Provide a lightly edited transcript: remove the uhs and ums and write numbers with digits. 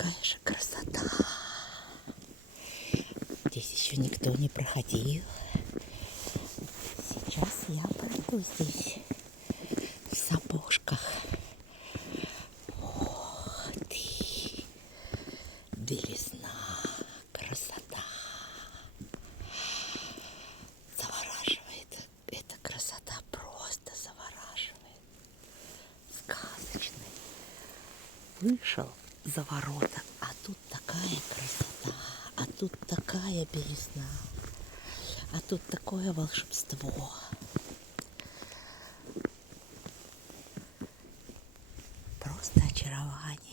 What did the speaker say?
Какая же красота! Здесь еще никто не проходил. Сейчас я пройду здесь в сапожках. Ох ты! Белизна, красота! Завораживает. Эта красота просто завораживает. Сказочный. Вышел за ворота, а тут такая красота, а тут такая белизна, а тут такое волшебство. Просто очарование.